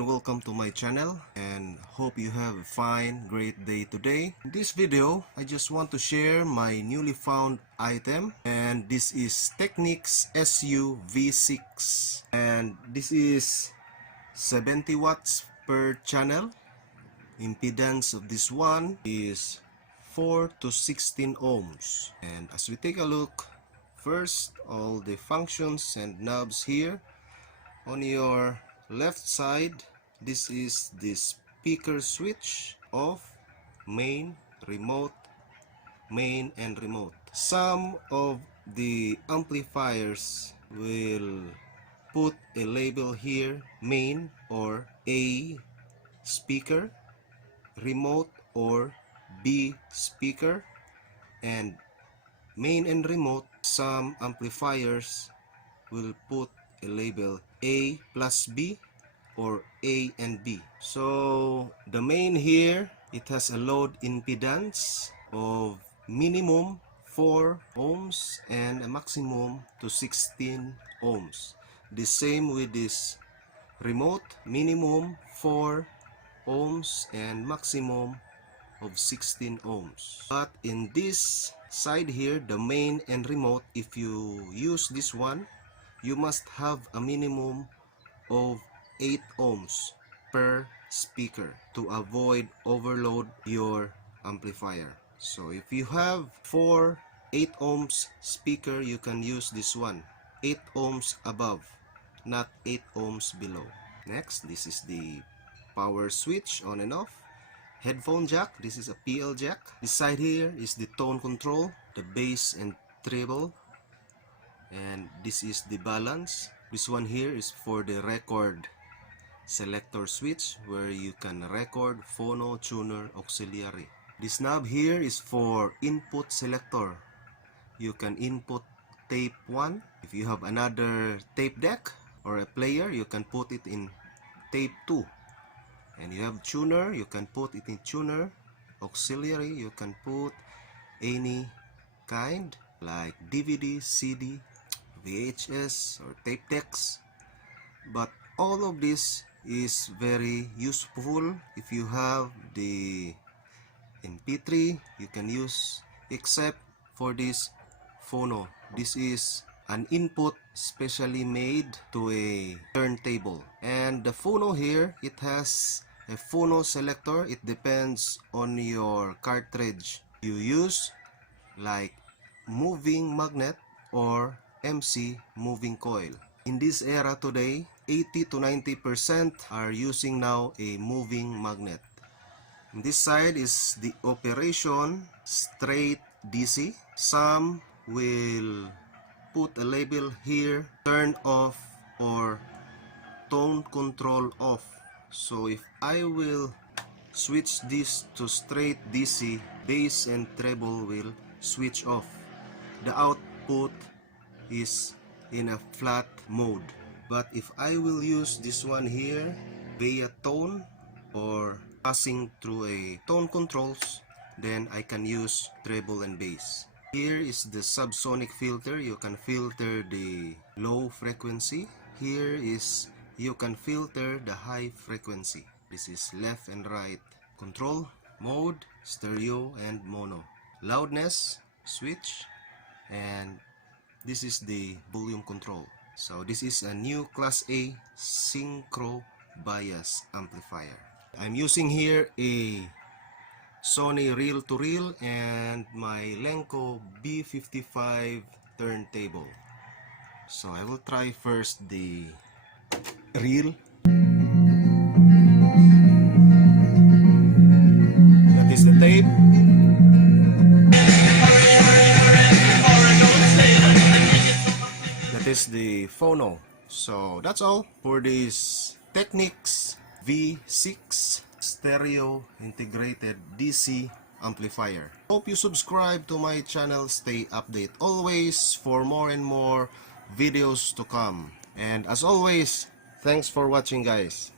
Welcome to my channel and hope you have a fine, great day today. In this video, I just want to share my newly found item, and this is Technics SU-V6, and this is 70 watts per channel. Impedance of this one is 4 to 16 ohms. And as we take a look, first, all the functions and knobs here. On your left side, this is the speaker switch: off, main, remote, main, and remote. Some of the amplifiers will put a label here: main or A speaker, remote or B speaker, and main and remote. Some amplifiers will put a label A plus B or A and B. So the main here, it has a load impedance of minimum 4 ohms and a maximum to 16 ohms. The same with this remote, minimum 4 ohms and maximum of 16 ohms. But in this side here, the main and remote, if you use this one, you must have a minimum of 8 ohms per speaker to avoid overload your amplifier. So if you have 8 ohms speaker, you can use this one, 8 ohms above, not 8 ohms below. Next, this is the power switch, on and off. Headphone jack, this is a PL jack. This side here is the tone control, the bass and treble, and this is the balance. This one here is for the record selector switch, where you can record phono, tuner, auxiliary. This knob here is for input selector. You can input tape 1. If you have another tape deck or a player, you can put it in tape 2. And you have tuner, you can put it in tuner. Auxiliary, you can put any kind like DVD, CD, VHS, or tape decks. But all of this is very useful if you have the MP3. You can use, except for this phono. This is an input specially made to a turntable. And the phono here, it has a phono selector. It depends on your cartridge you use, like moving magnet or MC moving coil. In this era today, 80 to 90% are using now a moving magnet. And this side is the operation: straight DC. Some will put a label here: turn off or tone control off. So if I will switch this to straight DC, bass and treble will switch off. The output is in a flat mode. But if I will use this one here via tone or passing through a tone controls, then I can use treble and bass. Here is the subsonic filter. You can filter the low frequency. Here is, you can filter the high frequency. This is left and right control mode, stereo and mono. Loudness switch, and this is the volume control. So this is a new Class A synchro bias amplifier. I'm using here a Sony reel-to-reel and my Lenco B55 turntable. So I will try first the reel. That is the tape. That is the phono. So that's all for this Technics V6 stereo integrated DC amplifier. Hope you subscribe to my channel. Stay updated always for more and more videos to come. And as always, thanks for watching, guys.